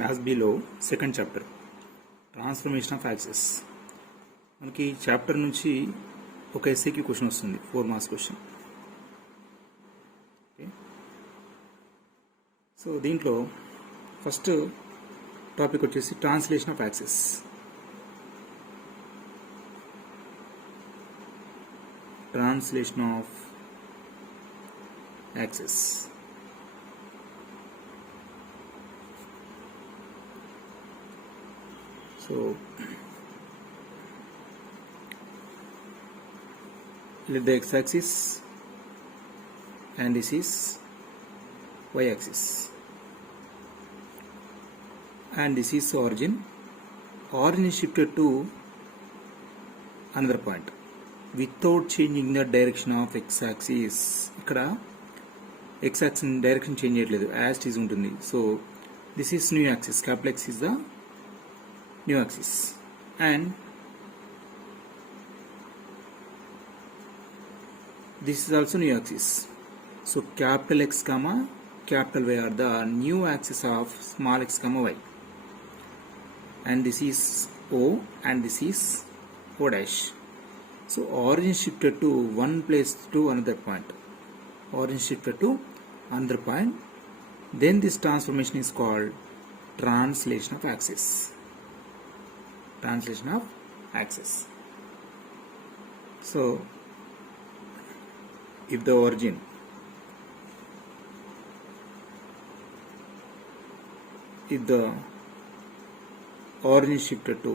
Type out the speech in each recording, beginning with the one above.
Maths below second chapter transformation of access. మనకి చాప్టర్ నుంచి ఒక ఎస్ఏక్యూ క్వశ్చన్ వస్తుంది, 4 మార్క్స్ క్వశ్చన్. ఓకే, సో దీంట్లో ఫస్ట్ టాపిక్ వచ్చేసి translation of access. Translation of access. So let the x-axis and this is y-axis and this is origin. Origin is shifted to another point without changing the direction of x-axis. ikkada x-axis direction change cheyaledu, as it is untundi. So this is new axis, capital X is the new axis and this is also new axis. So capital X comma capital Y are the new axis of small x comma y, and this is O and this is O dash. So origin shifted to one place to another point. Origin shifted to another point. Then this transformation is called translation of axis. Translation of axis. So if the origin is shifted to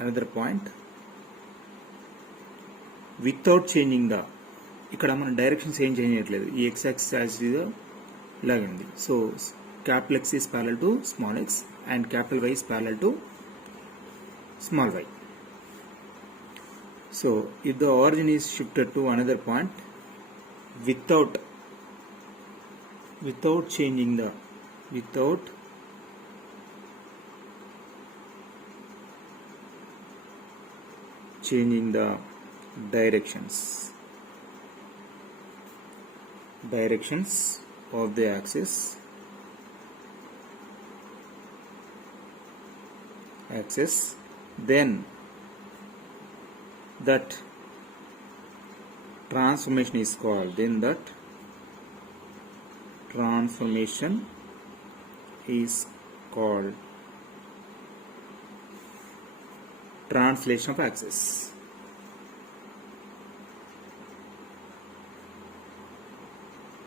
another point without changing the, ఇక్కడ మనం డైరెక్షన్స్ ఏం చేయట్లేదు, ఈ X axis as ఇలాగే ఉంది. So capital X is parallel to small X and capital Y is parallel to small Y. So if the origin is shifted to another point without changing the directions of the axis, then that transformation is called translation of axis.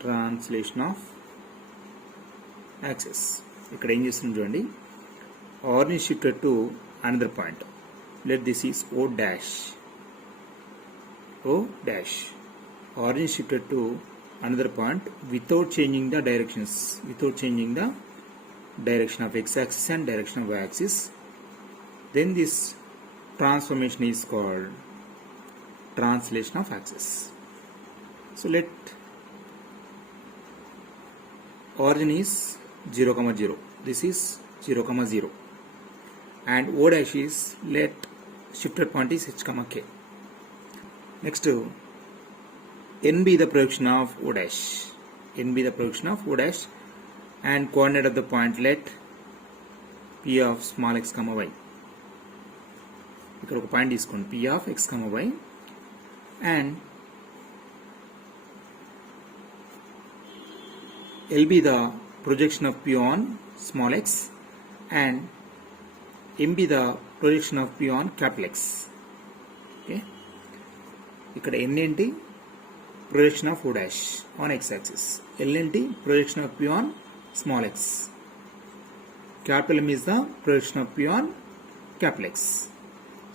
Translation of access. ఇక్కడ ఏం చేస్తుంది చూడండి, origin shifted to another point. Let this is O dash. Origin shifted to another point without changing the direction of x-axis and direction of y-axis. Then this transformation is called translation of axis. So let origin is 0, 0. This is 0, 0. And O dash is, let shifted point is H, K. Next, N be the projection of O dash. And coordinate of the point, let P of small x, y. ఇక్కడ ఒక పాయింట్ తీసుకోండి, P of x, y. And L be the projection of P on small x and M be the projection of P on capital X. Okay, ఇక్కడ N ఏంటి, projection of O dash on x axis. L ఏంటి, projection of P on small x. Capital M is the projection of P on capital X.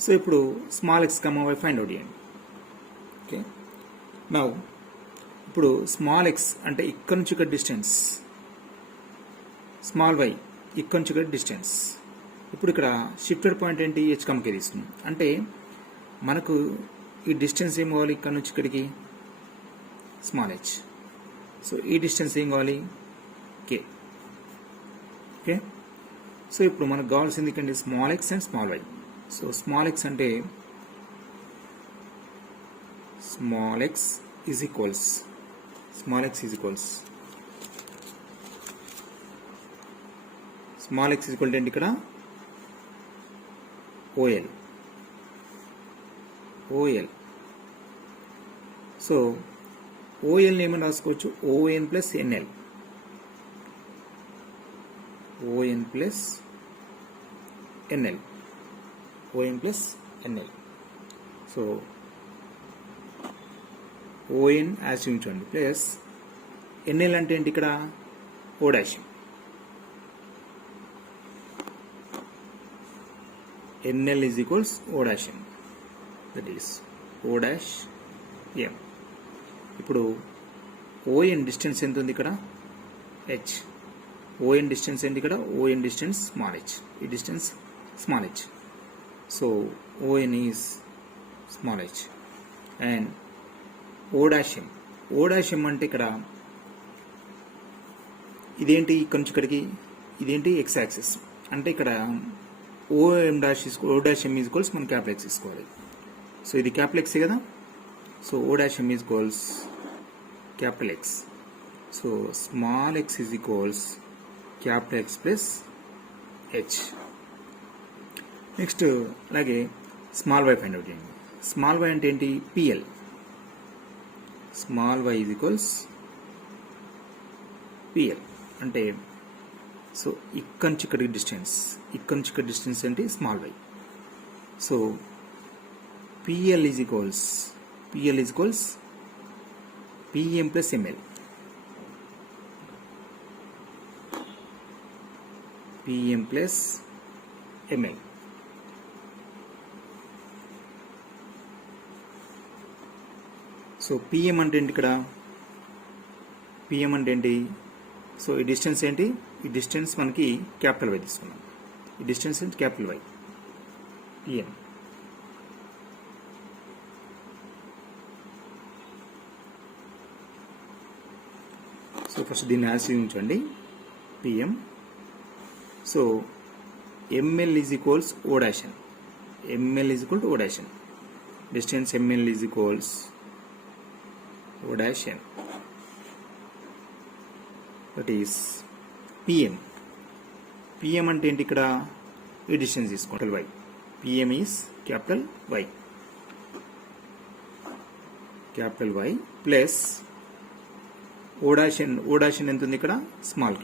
So ఇప్పుడు small x, y find out చేయండి. Okay, now ఇప్పుడు small X అంటే ఇక్కడ నుంచి ఇక్కడ distance, small y ఇక్కడ నుంచి ఇక్కడ డిస్టెన్స్. ఇప్పుడు ఇక్కడ షిఫ్టెడ్ పాయింట్ ఏంటి, H, K తీసుకున్నాం. అంటే మనకు ఈ డిస్టెన్స్ ఏం కావాలి, ఇక్కడ నుంచి ఇక్కడికి స్మాల్ h. సో ఈ డిస్టెన్స్ ఏం కావాలి, K. ఓకే, సో ఇప్పుడు మనకు కావాల్సింది ఇక్కడ small X and small Y. So small X అంటే small x is equals small x is equals ఏంటి ఇక్కడ OL. సో OL ని ఏమని రాసుకోవచ్చు ON plus NL ON plus NL so ON as ఉంచండి ప్లస్ NL అంటే ఏంటి ఇక్కడ O dash NL is equals O dash M, that is O dash M. ఇప్పుడు ON డిస్టెన్స్ ఎంత ఉంది ఇక్కడ h. ON డిస్టెన్స్ ఏంటి ఇక్కడ ON డిస్టెన్స్ స్మాల్ h, ఈ distance small h. So ON is small h and O dash M అంటే ఇక్కడ ఇదేంటి ఇక్కడ నుంచి ఇక్కడికి ఇదేంటి x యాక్సిస్ అంటే ఇక్కడ O dash M is equals మనం క్యాపిటల్ X తీసుకోవాలి. సో ఇది క్యాపిటల్ X కదా. So O dash M is equals capital X. So small x is equals capital X plus h. Next అలాగే స్మాల్ y ఫైండ్ అవుట్ చేయండి. Small y అంటే ఏంటి PL. Small y is equals PL అంటే సో ఇక్కడ నుంచి ఇక్కడికి డిస్టెన్స్ అంటే small y. So PL is equals PM plus ML. PM plus ML. So PM అంటే ఏంటి ఇక్కడ PM అంటే ఏంటి సో ఈ డిస్టెన్స్ ఏంటి ఈ డిస్టెన్స్ మనకి క్యాపిటల్ Y తీసుకున్నాం. ఈ డిస్టెన్స్ ఏంటి capital Y PM. So first దీన్ని యాజ్ ఉంచండి PM. So ML is equals O dash N. ML is equal to O dash N. Distance ML is equals O dash N. That is PM. PM అంటే ఏంటి ఇక్కడ ఈ డిస్టెన్స్ తీసుకోండి y. PM is capital Y plus O dash N ఎంత ఉంది ఇక్కడ small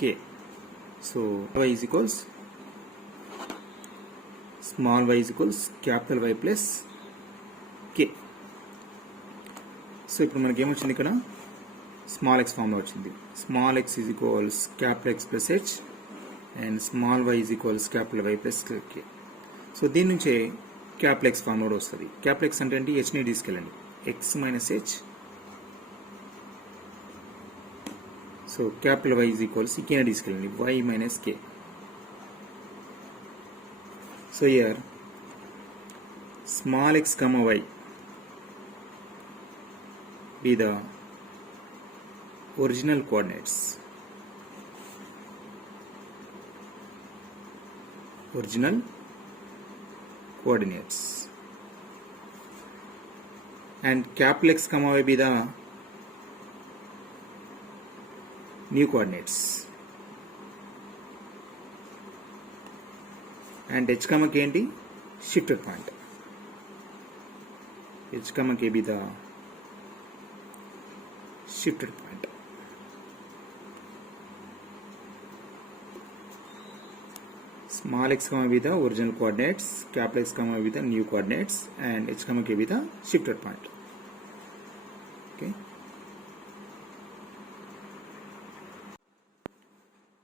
k. So y is equals small y is equals capital Y plus k. So ఇప్పుడు మనకి ఏమొచ్చింది ఇక్కడ స్మాల్ x ఫార్మ్ లో వచ్చింది. Small x is equals capital X plus h and small y is equals capital Y plus k. So దీని నుంచే capital X form కూడా వస్తుంది. క్యాపిటల్ X అంటే ఏంటి h ని తీసుకెళ్ళండి x minus h. So capital Y is equals k ని తీసుకెళ్ళండి y minus k. So here small x comma y be the original coordinates and capital X comma y be the new coordinates and h comma k ఏంటి shifted point. h comma k be the shifted point. Small x comma be the original coordinates, capital X comma be the new coordinates, and h comma k be the shifted point. Okay.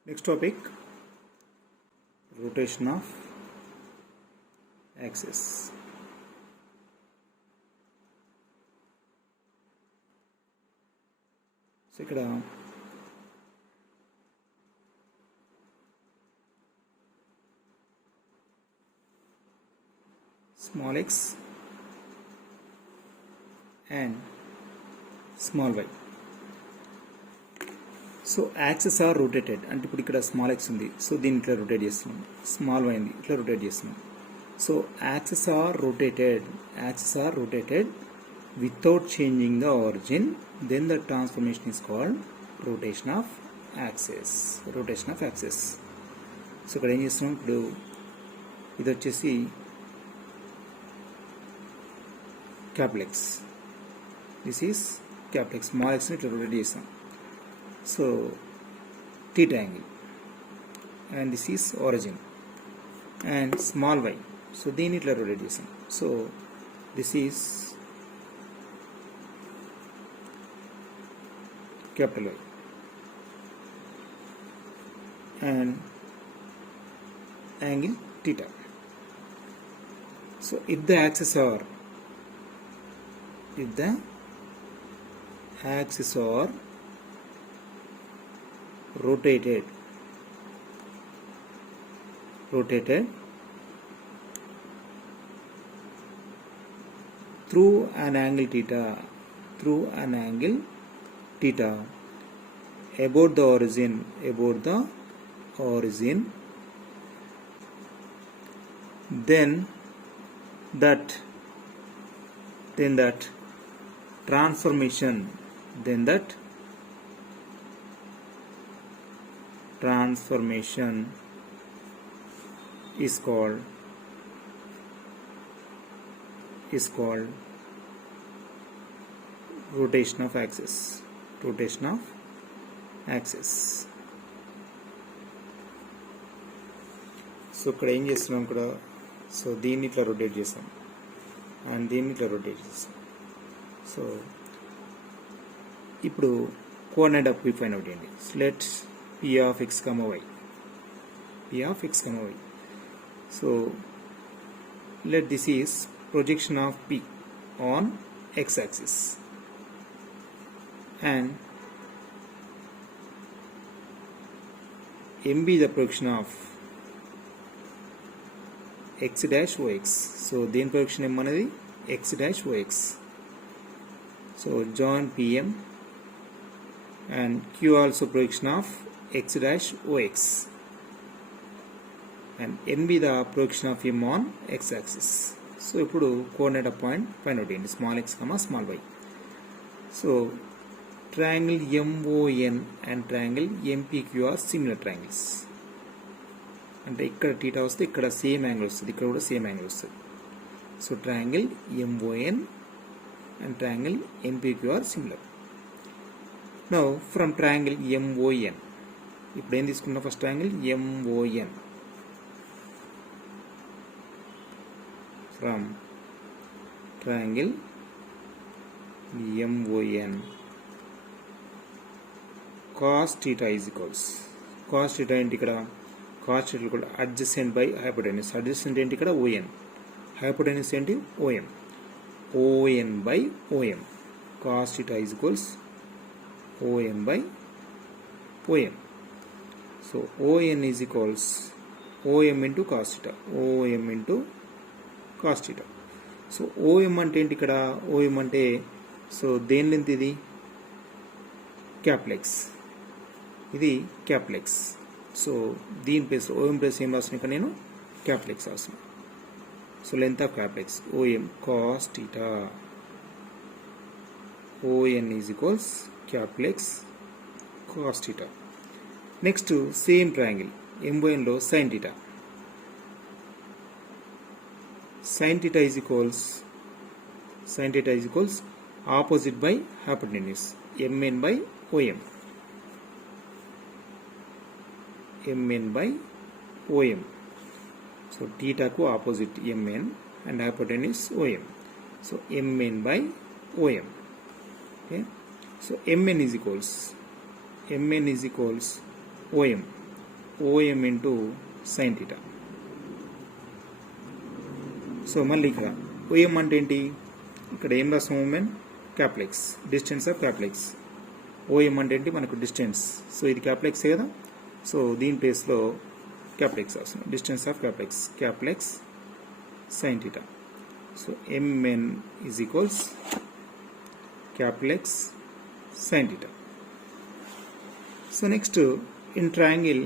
Next topic, rotation of axis. So ఇక్కడ small x and small y. So axes are rotated అంటే ఇప్పుడు ఇక్కడ small x ఉంది. సో దీన్ని ఇట్లా రొటేట్ చేస్తున్నాం. Small y ఉంది ఇట్లా రొటేట్ చేస్తున్నాం. So axes are rotated without changing the origin, then the transformation is called rotation of axis. So ఇక్కడ ఏం చేస్తున్నాం, ఇప్పుడు ఇది వచ్చేసి capital X, this is capital X, small ఎక్స్ని ఇట్లా రొటేట్ చేస్తాం. So theta angle, and this is origin, and small Y, so దీన్ని ఇట్లా రొటేట్ చేస్తాం. So this is capital Y, and angle theta. So if the axes are rotated through an angle theta about the origin, then that transformation is called rotation of axis. So ఇక్కడ ఏం చేస్తున్నాం, ఇక్కడ సో దీన్ని ఇట్లా rotate చేస్తాం, అండ్ దీన్ని ఇట్లా rotate చేస్తాం. సో ఇప్పుడు coordinate of P find out చేయండి. Let P of X comma Y, so let this is projection of P on X axis, and MB the projection of x dash ox. So then projection M anadi x dash ox. So join PM, and Q also projection of x dash ox, and NB the projection of M on x axis. So ఇప్పుడు coordinate point find out చేయండి, small x, small y. So triangle MON and triangle MPQ are similar triangles. అంటే ఇక్కడ టీటా వస్తే ఇక్కడ same angle వస్తుంది, ఇక్కడ కూడా same angle వస్తుంది. So triangle MON and triangle MPQ are similar. Now from triangle MON, ఇప్పుడు ఏం తీసుకున్నా, first triangle MON. From triangle MON, cos theta is equals, cos theta ఏంటి ఇక్కడ, cos theta equal adjacent by hypotenuse. Adjacent ఏంటి ఇక్కడ ON, hypotenuse ఏంటి OM, ON by OM. Cos theta is equals OM by OM. So ON is equals OM into cos theta, OM into cos theta. So OM అంటే ఏంటి ఇక్కడ, OM అంటే సో దేని లెంత్ ఇది, capital X, ఇది క్యాప్లెక్స్. సో దీని ప్లేస్ OM ప్లేస్ ఏం రాసిన, ఇక్కడ నేను క్యాప్లెక్స్ రాసిన. So length of capital X OM cos theta, ON is equals capital X cos theta. Next same triangle MON లో sin theta, sin theta is equals opposite by hypotenuse, MN by OM, MN by OM. So theta ku opposite MN and hypotenuse OM, so MN by OM. Okay, so MN is equals OM into sin theta. So మళ్ళీ ఇక్కడ OM అంటే ఏంటి, ఇక్కడ ఏం రాస్తాం, OM క్యాప్లెక్స్, distance of capital X. OM అంటే ఏంటి మనకు డిస్టెన్స్, సో ఇది క్యాప్లెక్స్ కదా, సో దీని ప్లేస్లో క్యాప్లెక్స్ రాస్తాం, distance of capital X sin theta. So MN is equals capital X sin theta. So next in triangle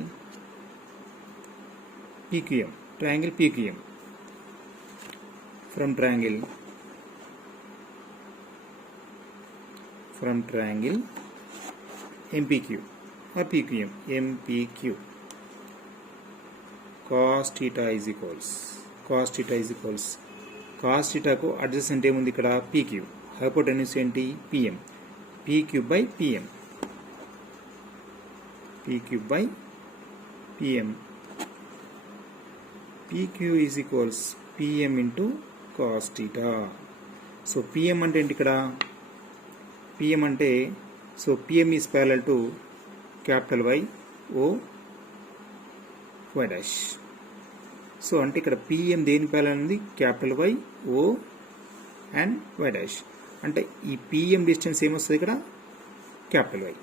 PQM, from triangle MPQ or PQM, MPQ, cos theta is equals cos theta को adjacent ఏముంది ఇక్కడ PQ, hypotenuse ఏంటి PM, PQ by PM, PQ is equals PM into cos theta. So PM అంటే ఏంటి ఇక్కడ, PM అంటే so PM is parallel to capital Y O Y dash. So అంటే ఇక్కడ PM దేని ప్యారలల్ ఉంది, capital Y O and Y dash. అంటే ఈ PM డిస్టెన్స్ ఏమొస్తుంది ఇక్కడ, capital Y.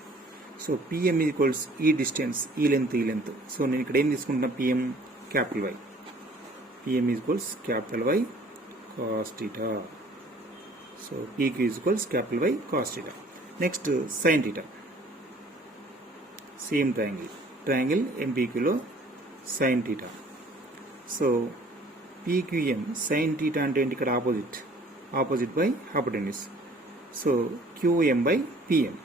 So PM equals ఈ డిస్టెన్స్, ఈ లెంత్. సో నేను ఇక్కడ ఏం తీసుకుంటున్నా, PM capital Y, PM equals capital Y cos theta. సో PQ equals capital Y cos theta. Next sin theta, same triangle MPQలో sin theta. So PQM sin theta అంటే ఏంటి ఇక్కడ, opposite by hypotenuse. So QM by PM,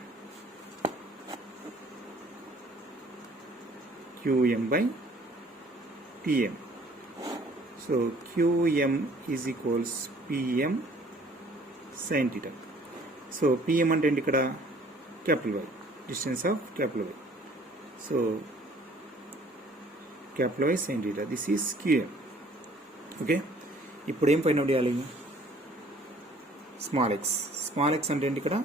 so QM is equals PM sin theta. So PM అంటే ఏంటి ఇక్కడ, capital Y, distance of capital Y. So capital Y sin theta, this is QM. Okay, ఇప్పుడు ఏం find out చేయాలి, small X అంటే ఏంటి ఇక్కడ,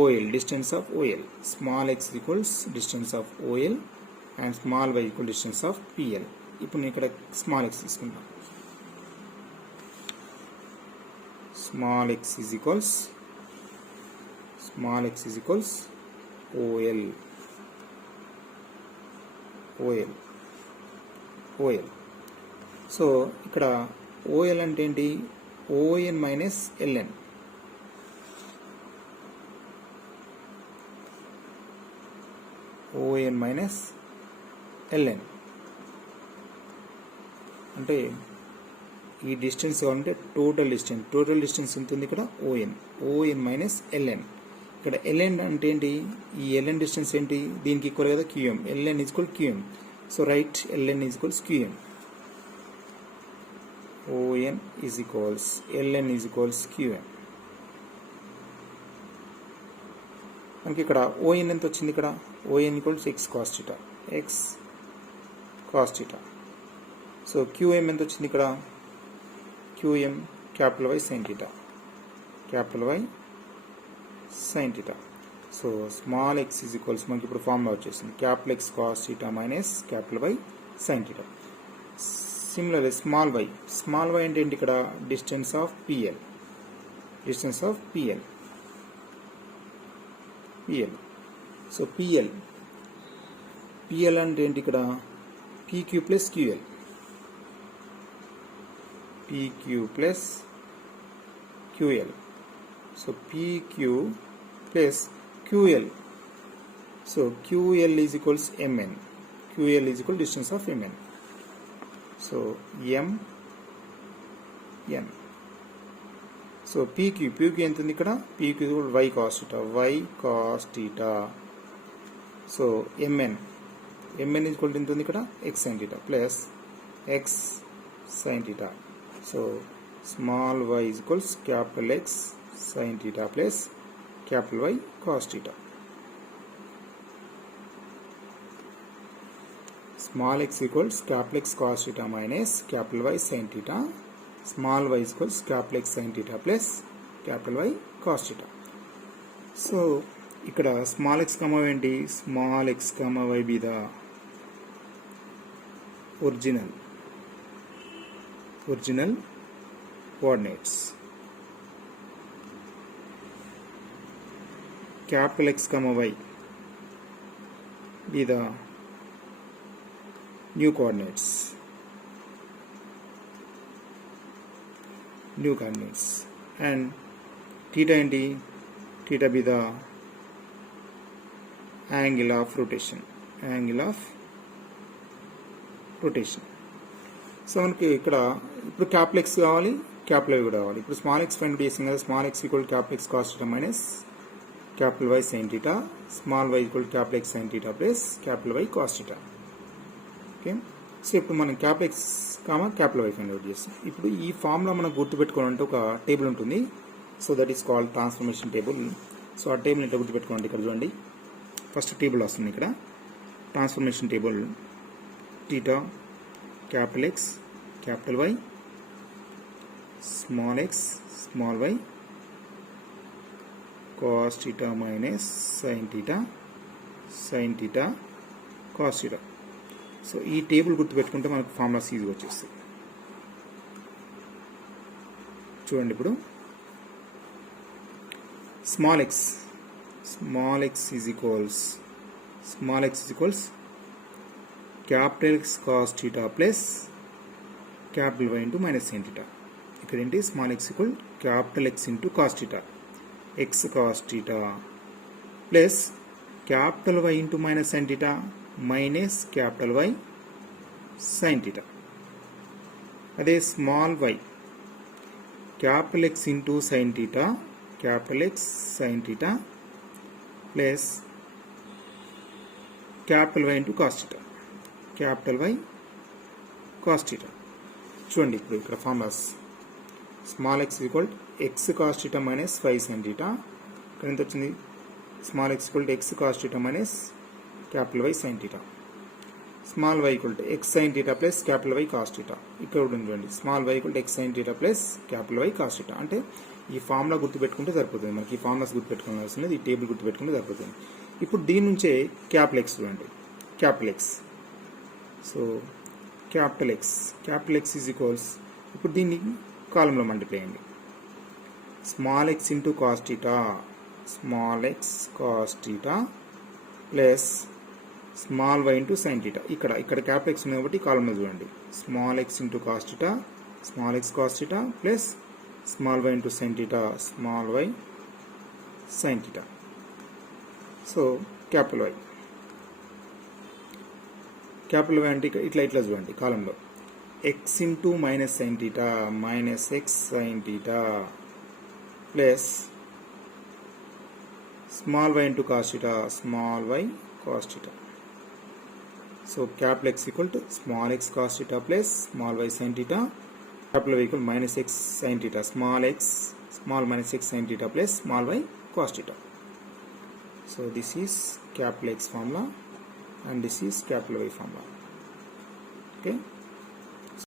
OL, distance of OL. Small X equals distance of OL and small y equal distance of PL. ఇప్పుడు నేను ఇక్కడ small X తీసుకుంటాను. Small X is equals OL. So ఇక్కడ OL అంటే ఏంటి, ON minus LN. ON minus LN అంటే ఈ డిస్టెన్స్ కావాలంటే టోటల్ డిస్టెన్స్ ఎంత ఉంది ఇక్కడ, ON మైనస్ LN. ఇక్కడ LN అంటే ఏంటి, ఈ LN డిస్టెన్స్ ఏంటి, దీనికి ఈక్వల్ కదా QM. LN is equal QM. So right, LN is equals QM. ON is equals LN is equals QM. మనకి ఇక్కడ ON ఎంత వచ్చింది, ఇక్కడ ON equals x cos theta. So QM ఎంత వచ్చింది ఇక్కడ, QM capital Y sin theta. So small x is equals, మనకి ఇప్పుడు ఫార్ములా వచ్చేసింది, capital X cos theta minus capital Y sin theta. Similarly small y అంటే ఏంటి ఇక్కడ, distance of PL. So PL అంటే ఏంటి ఇక్కడ, PQ plus QL. So PQ plus QL. So QL is equals MN. QL is equal distance of MN. So MN. So PQ ఎంత ఉంది ఇక్కడ, PQ y cos theta. So MN is equal ఎంత ఉంది ఇక్కడ, x sin theta plus x sin theta. So small y is equals capital X sin theta plus capital Y cos theta. Small x equals capital X cos theta minus capital Y sin theta. Small y equals capital X sin theta plus capital Y cos theta. So ఇక్కడ small x comma ఏంటి, small x comma y be the original coordinates. capital X comma Y be the new coordinates, and theta and theta be the angle of rotation. So మనకి ఇక్కడ ఇప్పుడు capital X కావాలి, capital Y కూడా రావాలి. ఇప్పుడు small X find చేసాం కదా, small X equal capital X cos theta minus capital Y sine theta, small why equal capital X sine theta plus capital Y cos theta. Okay, so ఇప్పుడు మనం capital X capital Y find out చేస్తాం. ఇప్పుడు ఈ formula మనం గుర్తుపెట్టుకోవాలంటే ఒక table ఉంటుంది. So that is called transformation table. So ఆ టేబుల్ ఎట్లా గుర్తుపెట్టుకోండి, ఇక్కడ చూడండి. ఫస్ట్ టేబుల్ వస్తుంది ఇక్కడ, transformation table. Theta capital X capital Y small X small Y cos theta minus sine theta cos theta. So ఈ టేబుల్ గుర్తుపెట్టుకుంటే మనకు ఫార్ములాస్ ఈజీగా వచ్చేస్తాయి. చూడండి, ఇప్పుడు small X is equals capital X cos theta plus capital Y into minus sine theta. ఇక్కడ ఏంటి, small X equal capital X into cos theta, X cos theta plus capital Y into minus sine theta minus capital Y sine theta. అదే small y capital X into sine theta, capital X sine theta plus capital Y into cos theta, capital Y cos theta. చూడండి, ఇప్పుడు ఇక్కడ formulas small X equal X cos theta minus Y sine theta. ఇక్కడ ఎంత వచ్చింది, small X equal X cos theta minus capital Y sine theta, small why equal X sine theta plus capital Y cos theta. ఇక్కడ కూడా చూడండి, small why equal X sine theta plus capital Y cos theta. అంటే ఈ ఫార్ములా గుర్తుపెట్టుకుంటే సరిపోతుంది. మనకి ఈ ఫార్ములాస్ గుర్తుపెట్టుకోవాల్సింది, ఈ టేబుల్ గుర్తుపెట్టుకుంటే సరిపోతుంది. ఇప్పుడు దీని నుంచే క్యాపిటల్ ఎక్స్ చూడండి, capital X. So capital X is equals, ఇప్పుడు దీన్ని కాలంలో మల్టిప్లై అయ్యింది. Small X into cos theta, small X cos theta plus small Y into sine theta. ఇక్కడ క్యాపిటల్ ఎక్స్ ఉంది కాబట్టి కాలంలో చూడండి, small X into cos theta, small X cos theta plus small Y into sine theta, small Y sine theta. So capital Y అంటే ఇట్లా చూడండి కాలంలో, X into minus sine theta minus X sine theta plus small Y into cos theta, small Y cos theta. So capital X equal to small x cos theta plus small y sin theta, capital Y equal minus x sin theta, small x small minus x sin theta plus small y cos theta. So this is capital X formula and this is capital Y formula. Okay.